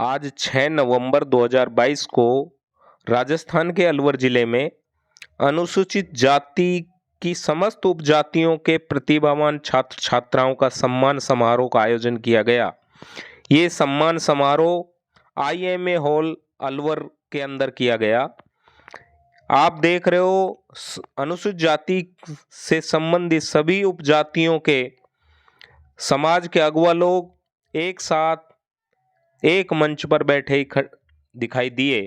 आज 6 नवंबर 2022 को राजस्थान के अलवर जिले में अनुसूचित जाति की समस्त उपजातियों के प्रतिभावान छात्र छात्राओं का सम्मान समारोह का आयोजन किया गया। ये सम्मान समारोह IMA हॉल अलवर के अंदर किया गया। आप देख रहे हो अनुसूचित जाति से संबंधित सभी उपजातियों के समाज के अगुवा लोग एक साथ एक मंच पर बैठे दिखाई दिए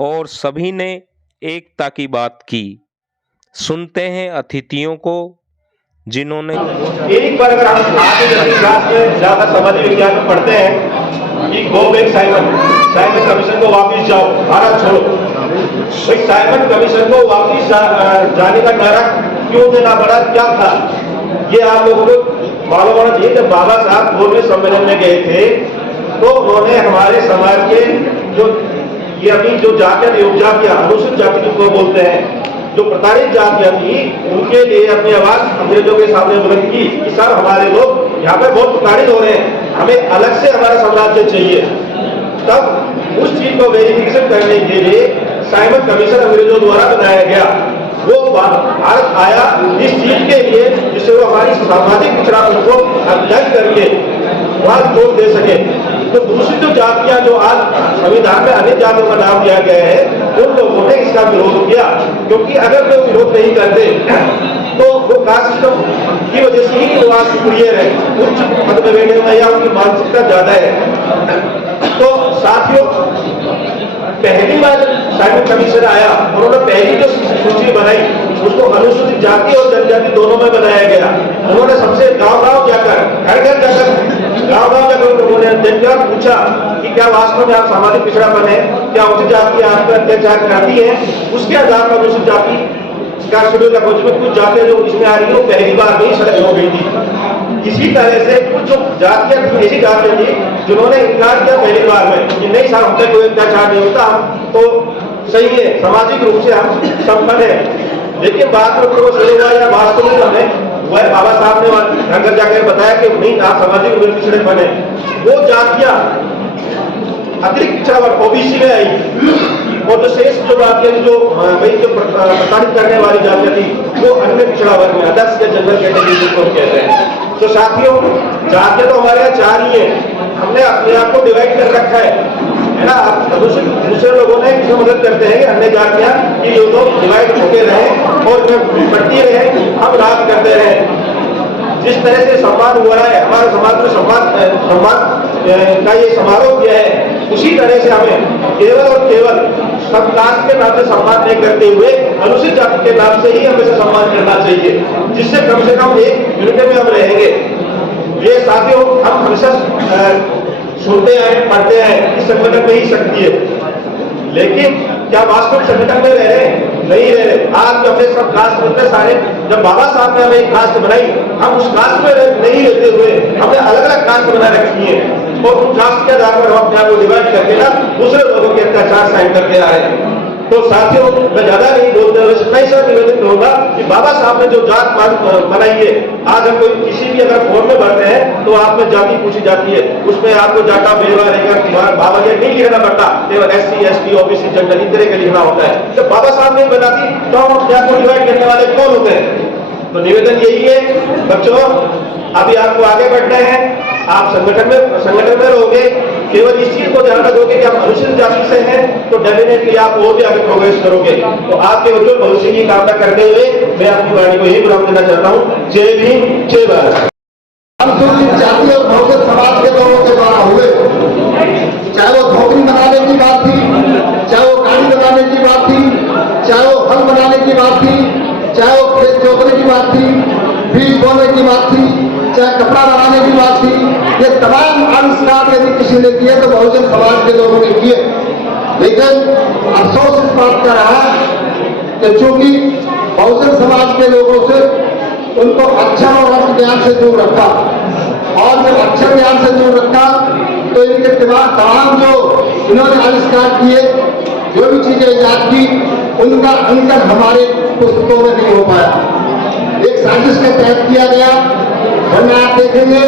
और सभी ने एकता की बात की। सुनते हैं अतिथियों को जिन्होंने एक बार अगर हम आगे क्लास में ज्यादा समाज विज्ञान में पढ़ते हैं कि गो बैक साइमन कमीशन को वापस जाओ, भारत छोड़ो। भाई साइमन कमीशन को वापस जाने का नारा क्यों देना पड़ा, क्या था ये आप लोगों को मालूम होना चाहिए। जब बाबा साहब 12वें सम्मेलन में गए थे तो उन्होंने हमारे समाज के जो ये अभी जो जातियां उपजातियां अनुसूचित जाति जिसको बोलते हैं, जो प्रताड़ित जातियां थी, उनके लिए अपनी आवाज अंग्रेजों के सामने बुलंद की कि सर हमारे लोग यहाँ पे बहुत प्रताड़ित हो रहे हैं, हमें अलग से हमारा साम्राज्य चाहिए। तब उस चीज को वेरिफिकेशन करने के लिए साइमन कमीशन अंग्रेजों द्वारा बनाया गया। वो भारत आया इस चीज के लिए जिससे वो हमारी सामाजिक पिछड़ापन को अध्ययन करके वहां जोड़ दे सके। तो दूसरी जो जातियां जो आज संविधान में अन्य जातियों का नाम दिया गया है, उन लोगों ने इसका विरोध किया, क्योंकि अगर वे विरोध नहीं करते तो वो कास्ट सिस्टम की वजह से ही वो आज सक्रिय रहे, उच्च पद में बैठे हुए या उनकी मानसिकता ज्यादा है। तो साथियों, पहली बार साइमन कमीशन आया, उन्होंने पहली जो सूची बनाई उसको अनुसूचित जाति और जनजाति दोनों में बनाया गया। उन्होंने सबसे गांव-गांव जाकर, घर-घर जाकर, गांव-गांव जाकर उन्होंने जनता पूछा कि क्या वास्तव में आप सामाजिक पिछड़ापन है, क्या उचित जाति आप पर अत्याचार करती है। उसके आधार पर अनुसूचित जाति का शेड्यूल का कुछ जातियां जो इसमें आ रही है वो पहली बार में सड़क हो गई थी। इसी तरह से कुछ जो जातियां थी, ऐसी जातियां थी जिन्होंने इनकार किया पहली बार में कि नहीं साहब हम पे कोई अत्याचार नहीं होता, हम तो सही है, सामाजिक रूप से हम संपन्न है। लेकिन बाद में उनको शुरू हुआ या वास्तव में हमें वह बाबा साहब ने अंदर जाकर बताया कि नहीं आप सामाजिक रूप से पिछड़े बने। वो जातियां अतिरिक्त पिछड़ापन OBC में आई और जो शेष जो जातियां जो भाई जो प्रताड़ित करने वाली जातियां थी वो अन्य पिछड़ा वर्ग में अदर्स या जनरल कैटेगरी जिसको कहते हैं। तो साथियों, जातियां तो हमारे यहाँ चार ही है, हमने अपने आप को डिवाइड कर रखा है ना। दूसरे लोगों ने इसमें मदद करते हैं अन्य जातियां कि ये लोग डिवाइड होते रहे और बढ़ती रहे, हम राज करते रहे। जिस तरह से सम्मान हुआ है हमारे समाज में, सम्मान का ये समारोह किया है, उसी तरह से हमें केवल और केवल सब कास्ट के नाम से सम्मान नहीं करते हुए अनुसूचित जाति के नाम से ही हमें सम्मान करना चाहिए, जिससे कम से कम एक यूनिटी में हम रहेंगे। ये साथियों हम हमेशा सुनते हैं, पढ़ते हैं कि संगठन में ही शक्ति है, लेकिन क्या वास्तव संगठन में रह रहे? नहीं रह रहे। आज जो अपने सब कास्ट में सारे, जब बाबा साहब ने हमें एक कास्ट बनाई, हम उस कास्ट में नहीं रहते हुए हमने अलग अलग कास्ट बना रखी है और उन कास्ट के आधार पर हम अपने आप को डिवाइड करके ना दूसरे लोगों के अत्याचार सहन करते आ रहे हैं। तो साथियों, मैं ज्यादा नहीं बोलते हुए इतना ही सब निवेदन करूंगा कि बाबा साहब ने जो जात बनाई है, आज हम कोई किसी भी अगर फॉर्म में भरते हैं तो आप में जाति पूछी जाती है, उसमें आपको जाटा बेवा रहेगा, बाबा ये नहीं लिखना पड़ता, केवल SC ST OBC जनरल इस तरह का लिखना होता है। जब बाबा साहब नहीं बनाती तो हम अपने आप को डिवाइड करने वाले कौन होते हैं? तो निवेदन यही है बच्चों, अभी आपको आगे बढ़ना है, आप संगठन में रहोगे, केवल इस चीज को ध्यान रखोगे कि आप अनुसूचित जाति से हैं तो डेफिनेटली आप और भी आगे प्रोग्रेस करोगे। तो आपके उज्जवल भविष्य की कामना करते हुए मैं अपनी वाणी को यही विराम देना चाहता हूँ। जय भीम, जय भारत। अनुसूचित जाति और बहुजन समाज के लोगों के द्वारा हुए, चाहे वो झोपड़ी बनाने की बात थी, चाहे वो गाड़ी बनाने की बात थी, चाहे वो हल बनाने की बात थी, चाहे वो खेत जोतने की बात थी, बीज बोने की बात थी, चाहे कपड़ा बनाने की बात थी, ये तमाम आविष्कार यदि किसी ने किए तो बहुजन समाज के लोगों ने किए। लेकिन अफसोस इस बात का रहा कि चूंकि बहुजन समाज के लोगों से उनको अक्षर और अर्थ ज्ञान से दूर रखा, और जब अक्षर ज्ञान से दूर रखा तो इनके दिमाग तमाम जो इन्होंने आविष्कार किए, जो भी चीजें ईजाद की, उनका अंकन हमारे पुस्तकों में नहीं हो पाया। एक साजिश के तहत किया गया, वरना आप देखेंगे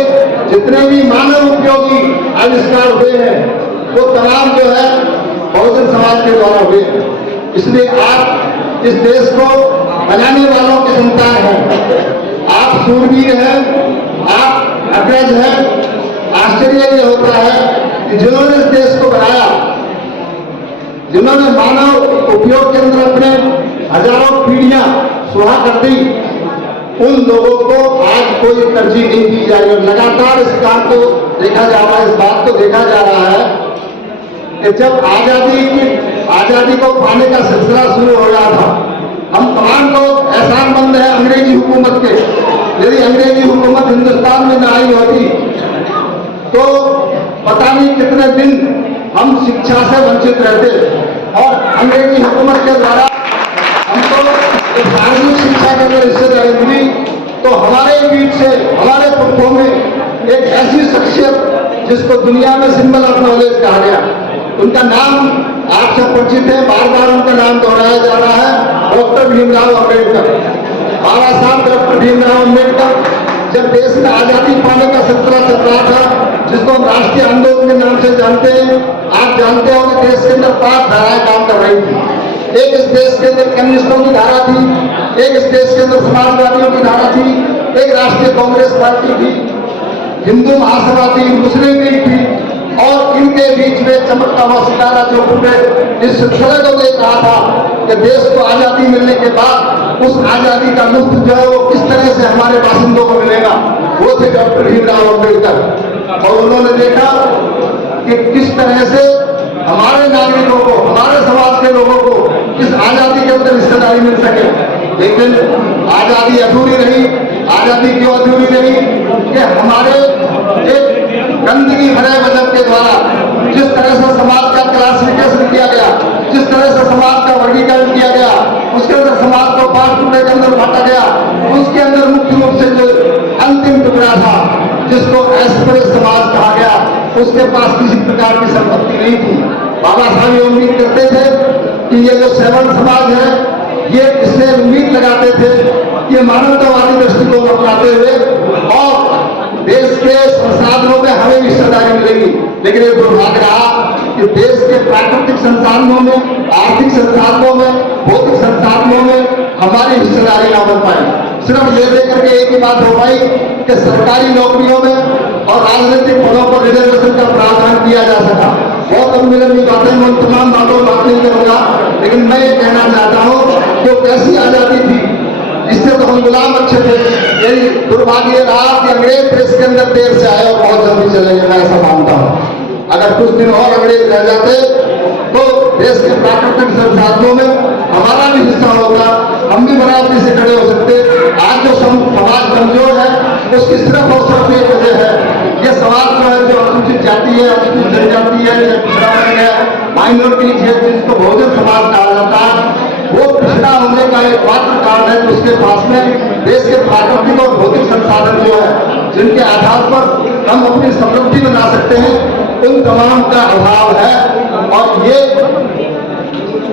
जितने भी मानव उपयोगी आविष्कार हुए हैं वो तमाम जो है बहुजन समाज के द्वारा हुए हैं। इसलिए आप इस देश को बनाने वालों की संतान हैं, आप सूरवीर हैं, आप अग्रज हैं। आश्चर्य ये होता है कि जिन्होंने इस देश को बनाया, जिन्होंने मानव उपयोग के अंदर अपने हजारों पीढ़ियां सुहा कर दी, उन लोगों को आज कोई तरजीह नहीं दी जा रही। और लगातार इस काम को देखा जा रहा है, इस बात को देखा जा रहा है कि जब आजादी को पाने का सिलसिला शुरू हो गया था, हम तमाम लोग एहसानमंद हैं अंग्रेजी हुकूमत के। यदि अंग्रेजी हुकूमत हिंदुस्तान में न आई होती तो पता नहीं कितने दिन हम शिक्षा से वंचित रहते। और अंग्रेजी हुकूमत के द्वारा हमको धार्मिक शिक्षा के अंदर हिस्सेदारी मिली, तो हमारे बीच से, हमारे पुरखों में एक ऐसी शख्सियत जिसको दुनिया में सिंबल ऑफ नॉलेज कहा गया, उनका नाम आप सब परिचित है, बार बार उनका नाम दोहराया जा रहा है, डॉक्टर भीमराव अम्बेडकर। बाबा साहब डॉक्टर भीमराव अम्बेडकर जब देश में आजादी पाने का सिलसिला चल रहा था, जिसको हम राष्ट्रीय आंदोलन के नाम से जानते हैं, आप जानते हो कि देश के अंदर 5 धाराएं काम कर रही थी। एक इस देश के अंदर कम्युनिस्टों की धारा थी, एक इस देश के अंदर समाजवादियों की धारा थी, एक राष्ट्रीय कांग्रेस पार्टी थी, हिंदू महासभा थी, मुस्लिम लीग थी, और इनके बीच में चमकता हुआ सितारा जो पूरे इस सिलसिले को देख रहा था कि देश को आजादी मिलने के बाद उस आजादी का लुत्फ जो है वो किस तरह से हमारे बासिंदों को मिलेगा, वो थे डॉक्टर भीमराव अम्बेडकर। और उन्होंने देखा कि किस तरह से हमारे नागरिकों को, हमारे समाज के लोगों को इस आजादी के अंदर हिस्सेदारी मिल सके। लेकिन आजादी अधूरी रही। आजादी क्यों अधूरी रही? कि हमारे एक गंदगी भरे मजहब के द्वारा जिस तरह से समाज का क्लासिफिकेशन किया गया, जिस तरह से समाज का वर्गीकरण किया गया, उसके अंदर समाज को 5 टुकड़े के अंदर बांटा गया, उसके अंदर मुख्य रूप से जो अंतिम टुकड़ा था जिसको एस्पिरेट समाज कहा गया, उसके पास किसी प्रकार की संपत्ति नहीं थी। बाबा साहब ये उम्मीद करते थे कि ये जो 7 समाज है, ये इससे उम्मीद लगाते थे कि मानवतावादी दृष्टिकोण अपनाते हुए और देश के संसाधनों में हमें हिस्सेदारी मिलेगी। लेकिन ये दुर्भाग्य रहा कि देश के प्राकृतिक संसाधनों में, आर्थिक संसाधनों में, भौतिक संसाधनों में हमारी हिस्सेदारी ना बन पाई। सिर्फ ये लेकर के एक ही बात हो पाई कि सरकारी नौकरियों में और राजनीतिक पदों पर रिजर्वेशन का प्रावधान किया जा सका। बहुत अम्बिलंबी बातें, मैं तमाम बातों बात नहीं करूंगा, लेकिन मैं ये कहना चाहता हूँ कि कैसी आजादी थी, इससे तो हम गुलाम अच्छे थे। यही दुर्भाग्य रहा कि अंग्रेज देश के अंदर देर से आए और बहुत जल्दी चले गए, मैं ऐसा मानता हूँ। अगर कुछ दिन और अंग्रेज रह जाते तो देश के प्राकृतिक संसाधनों में हमारा भी हिस्सा होगा, हम भी बराबरी से खड़े हो सकते। आज जो समाज कमजोर है उसकी सिर्फ और सिर्फ एक वजह है, ये समाज जो है, जो अनुसूचित जाति है, अनुसूचित जनजाति है, पिछड़ा वर्ग है, माइनॉरिटीज है, जिसको बहुजन समाज कहा जाता है, वो पिछड़ा होने का एक मात्र कारण है कि उसके पास में देश के प्राकृतिक और भौतिक संसाधन जो है, जिनके आधार पर हम अपनी समृद्धि बना सकते हैं, उन तमाम का अभाव है। और ये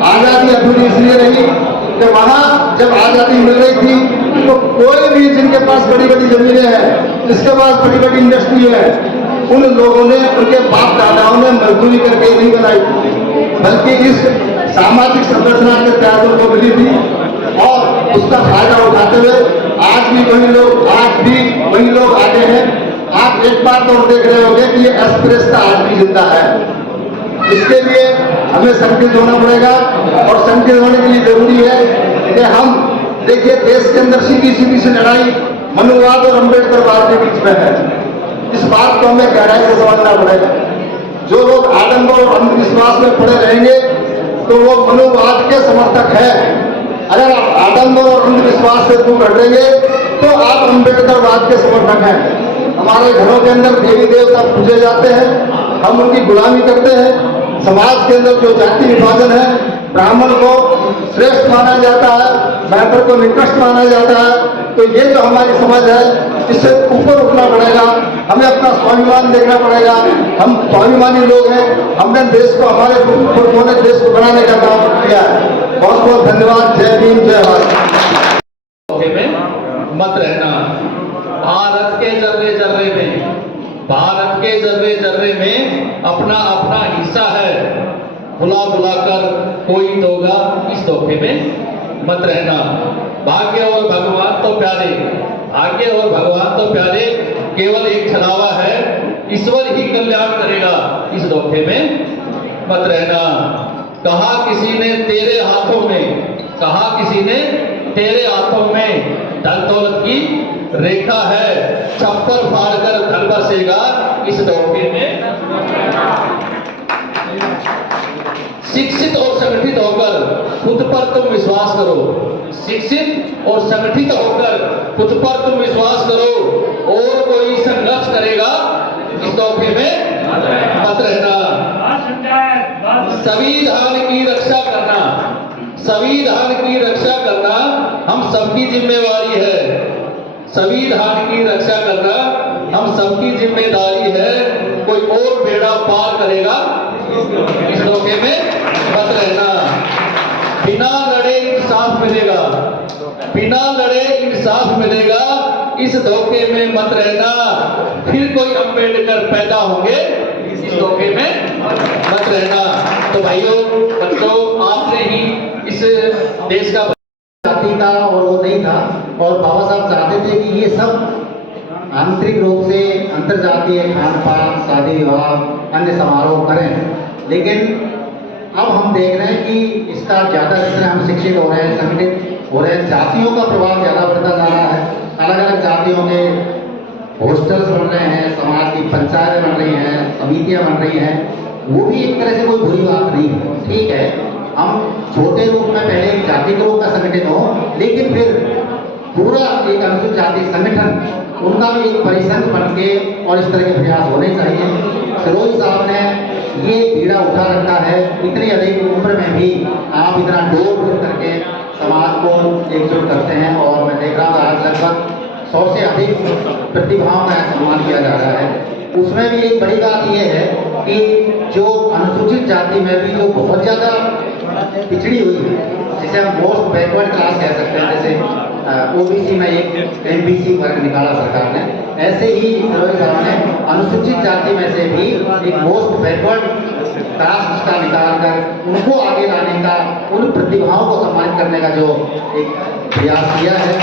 आजादी अधूरी इसलिए रही कि वहां जब आजादी मिल रही थी तो कोई भी जिनके पास बड़ी बड़ी जमीनें हैं, जिसके पास बड़ी बड़ी इंडस्ट्री है, उन लोगों ने, उनके बाप दादाओं ने मजदूरी करके नहीं बनाई, बल्कि इस सामाजिक संरचना के तहत उनको मिली थी और उसका फायदा उठाते हुए आज भी वही लोग आगे हैं। आप एक बात और देख रहे होंगे कि ये एस्पिरेशन आज भी जिंदा है। इसके लिए हमें संगठित होना पड़ेगा और संगठित होने के लिए जरूरी है कि हम देखिए, देश के अंदर सीधी सी लड़ाई मनुवाद और अम्बेडकरवाद के बीच में है। इस बात को हमें गहराई से समझना पड़ेगा। जो लोग आडंबर और अंधविश्वास में पड़े रहेंगे तो वो मनुवाद के समर्थक है। अगर आप आडंबर और अंधविश्वास से दूर हटेंगे तो आप अम्बेडकरवाद के समर्थक हैं। हमारे घरों के अंदर देवी देवता पूजे जाते हैं, हम उनकी गुलामी करते हैं। समाज के अंदर जो जाति विभाजन है, ब्राह्मण को श्रेष्ठ माना जाता है, महंत को निकृष्ट माना जाता है। तो ये जो हमारी समझ है, इससे ऊपर उठना पड़ेगा। हमें अपना स्वाभिमान देखना पड़ेगा। हम स्वाभिमानी लोग हैं, हमने देश को, हमारे पुरखों ने देश को बनाने का काम किया है। बहुत बहुत धन्यवाद। जय भीम, जय भारत। मत रहना। भारत के जर्रे जर्रे में अपना अपना हिस्सा है, बुला बुला कर कोई दोगा इस धोखे में मत रहना। भाग्य और भगवान तो प्यारे, भाग्य और भगवान तो प्यारे, केवल एक छलावा है, ईश्वर ही कल्याण करेगा इस धोखे में मत रहना। कहा किसी ने तेरे हाथों में, कहा किसी ने तेरे हाथों में धन दौलत की रेखा है, छप्पर फाड़ कर धन बरसेगा इस धोखे में। शिक्षित और संगठित होकर खुद पर तुम विश्वास करो, शिक्षित और संगठित होकर खुद पर तुम विश्वास करो, और कोई संघर्ष करेगा इस धोखे में मत रहना। संविधान की रक्षा करना, संविधान की रक्षा करना हम सबकी जिम्मेवारी है, संविधान की रक्षा करना हम सबकी जिम्मेदारी है। कोई और बेड़ा पार करेगा इस धोखे में मत रहना। बिना लड़े इंसाफ मिलेगा, बिना लड़े इंसाफ मिलेगा इस धोखे में मत रहना। फिर कोई अंबेडकर पैदा होंगे इस धोखे में मत रहना। तो भाइयों बच्चों, आपने ही इस देश का जाति का और वो नहीं था, और बाबा साहब चाहते थे कि ये सब आंतरिक रूप से अंतरजातीय खान पान, शादी विवाह, अन्य समारोह करें। लेकिन अब हम देख रहे हैं कि इसका ज़्यादा जितने हम शिक्षित हो रहे हैं, संगठित हो रहे हैं, जातियों का प्रभाव ज़्यादा बढ़ता जा रहा है। अलग अलग जातियों के हॉस्टल्स बन रहे हैं, समाज की पंचायतें बन रही हैं, समितियां बन रही हैं। वो भी एक तरह से कोई बुरी बात नहीं है, ठीक है। हम छोटे रूप में पहले एक जाति के रूप में संगठित हो, लेकिन फिर पूरा एक अनुसूचित जाति संगठन, उनका भी एक परिसंघ बन के और इस तरह के प्रयास होने चाहिए। सरोज साहब ने ये बीड़ा उठा रखा है, इतनी अधिक उम्र में भी आप इतना डोर करके समाज को एकजुट करते हैं। और मैं देख रहा हूँ आज लगभग 100 से अधिक प्रतिभाओं का सम्मान किया जा रहा है। उसमें भी एक बड़ी बात यह है कि जो अनुसूचित जाति में भी जो बहुत ज़्यादा पिछड़ी हुई है, जिसे हम मोस्ट बैकवर्ड क्लास कह सकते हैं, जैसे ओबीसी में एक एमबीसी वर्ग निकाला सरकार ने, ऐसे ही सरोज साहब ने अनुसूचित जाति में से भी एक मोस्ट बैकवर्ड कास्ट का निकाल कर उनको आगे लाने का, उन प्रतिभाओं को सम्मानित करने का जो एक प्रयास किया है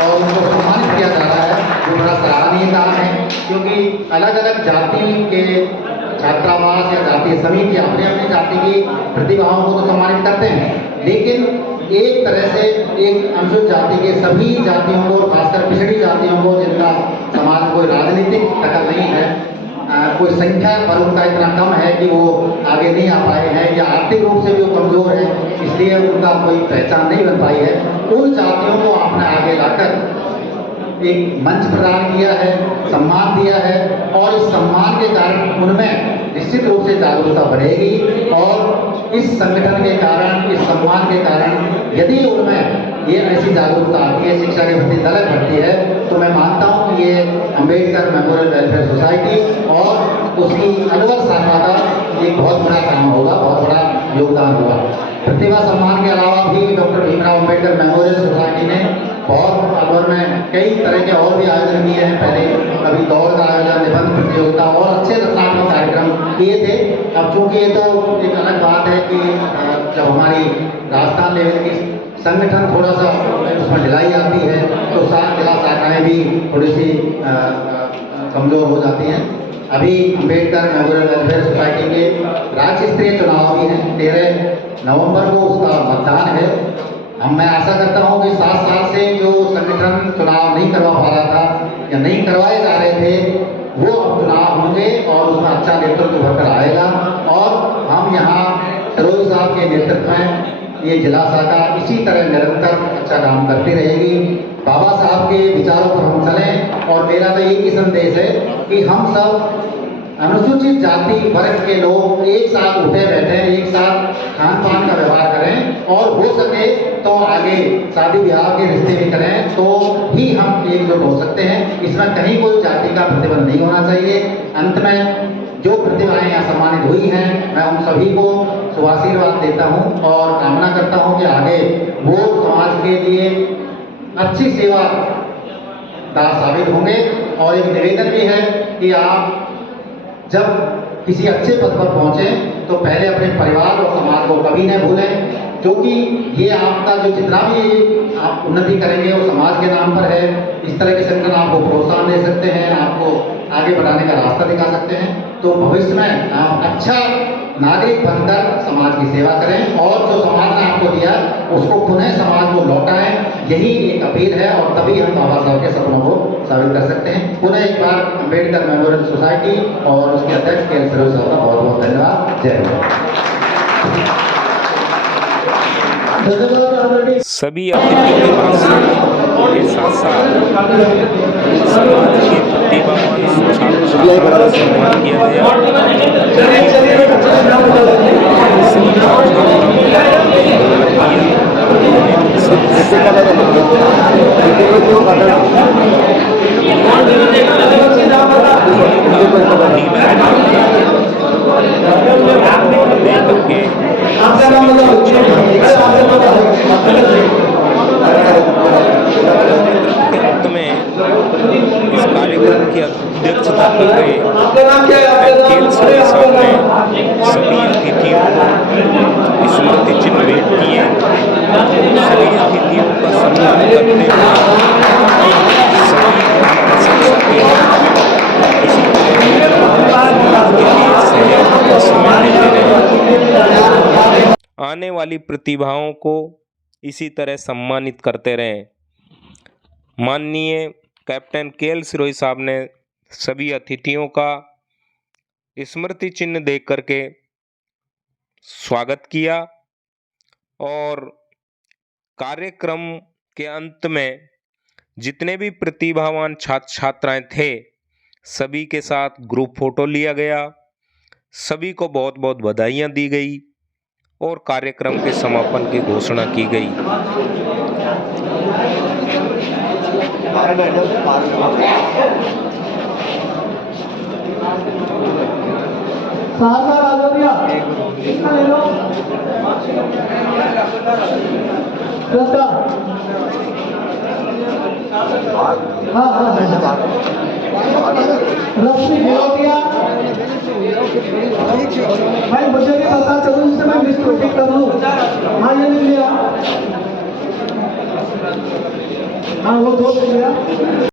और उनको सम्मानित किया जा रहा है, वो बड़ा सराहनीय काम है। क्योंकि अलग अलग जाति के छात्रावास या जातीय समिति अपने अपने जाति की प्रतिभाओं को तो सम्मानित करते हैं, लेकिन एक तरह से एक अनुसूचित जाति के सभी जातियों को, खासकर पिछड़ी जातियों को, जिनका समाज में कोई राजनीतिक दखल नहीं है, कोई संख्या पर उनका इतना कम है कि वो आगे नहीं आ पाए हैं, या आर्थिक रूप से भी वो कमजोर है, इसलिए उनका कोई पहचान नहीं बन पाई है, उन जातियों को आपने आगे लाकर एक मंच प्रदान किया है, सम्मान दिया है। और इस सम्मान के कारण उनमें निश्चित रूप से जागरूकता बढ़ेगी, और इस संगठन के कारण, इस सम्मान के कारण यदि उनमें ये ऐसी जागरूकता आती है, शिक्षा के प्रति तलब बढ़ती है, तो मैं मानता हूँ कि ये अम्बेडकर मेमोरियल वेलफेयर सोसाइटी और उसकी अलवर शाखा का एक बहुत बड़ा काम होगा, बहुत बड़ा योगदान होगा। प्रतिभा सम्मान के अलावा भी doctor Bhimrao Ambedkar memorial society ने बहुत अलवर में कई तरह के और भी आयोजन किए हैं। पहले कभी दौड़ का आयोजन, निबंध प्रतियोगिता और अच्छे रचनात्मक कार्यक्रम किए थे। अब चूंकि ये तो एक अलग बात है कि जब हमारी राजस्थान लेवल की संगठन थोड़ा सा उसमें ढिलाई आती है, तो साथ जिला शाखाएँ भी थोड़ी सी कमज़ोर हो जाती हैं। अभी अम्बेडकर मेमोरियल वेलफेयर सोसाइटी के राज्य स्तरीय चुनाव भी हैं, 13 नवंबर को उसका मतदान है। मैं आशा करता हूं कि 7 साल से जो संगठन चुनाव नहीं करवा पा रहा था या नहीं करवाए जा रहे थे, वो अब चुनाव होंगे और उसमें अच्छा नेतृत्व भरकर आएगा। और हम यहाँ सरोज साहब के नेतृत्व में ये जिला शाखा इसी तरह निरंतर अच्छा काम करती रहेगी। बाबा साहब के विचारों पर हम चलें, और मेरा तो एक ही संदेश है कि हम सब अनुसूचित जाति वर्ग के लोग एक साथ उठे बैठे, एक साथ खान पान का व्यवहार करें, और हो सके तो आगे शादी ब्याह के रिश्ते भी करें, तो ही हम एकजुट हो सकते हैं। इसमें कहीं कोई जाति का प्रतिबंध नहीं होना चाहिए। अंत में जो प्रतिभाएं यहाँ सम्मानित हुई हैं, मैं उन सभी को शुभाशीर्वाद देता हूँ और कामना करता हूँ कि आगे वो समाज के लिए अच्छी सेवा दार साबित होंगे। और एक निवेदन भी है कि आप जब किसी अच्छे पद पर पहुंचे तो पहले अपने परिवार और समाज को कभी न भूलें, क्योंकि ये आपका जो जितना भी आप उन्नति करेंगे वो समाज के नाम पर है। इस तरह के संगठन आपको प्रोत्साहन दे सकते हैं, आपको आगे बढ़ाने का रास्ता दिखा सकते हैं। तो भविष्य में आप अच्छा नागरिक बनकर समाज की सेवा करें और जो समाज ने आपको दिया उसको पुनः समाज को लौटाएं, यही एक अपील है और तभी हम बाबा साहब के सपनों को साबित कर सकते हैं। पुनः एक बार अम्बेडकर मेमोरियल सोसाइटी और उसके अध्यक्ष के सरोज साहब का बहुत बहुत धन्यवाद। जय हिंद। सभी अतिथियों के भाषण के साथ साथ समाज के प्रतिभावान छात्र छात्राओं का सम्मान किया गया। अंत में इस कार्यक्रम की अध्यक्षता कर रहे खेल श्री साहब ने सभी अतिथियों को स्मृति चिन्ह भेंट किए। सभी अतिथियों का सम्मान करते हुए सभी प्रशंसक इसी तरह के लिए सहयोग का समय देते रहे, आने वाली प्रतिभाओं को इसी तरह सम्मानित करते रहें। माननीय कैप्टन के.एल. सिरोही साहब ने सभी अतिथियों का स्मृति चिन्ह देख करके स्वागत किया और कार्यक्रम के अंत में जितने भी प्रतिभावान छात्र छात्राएं थे सभी के साथ ग्रुप फोटो लिया गया। सभी को बहुत बहुत बधाइयाँ दी गई और कार्यक्रम के समापन की घोषणा की गई। भाई मुझे भी पता चलूं इससे मैं मिस्टेक कर लूं। हाँ ये मिल गया, हाँ वो दो मिल गया।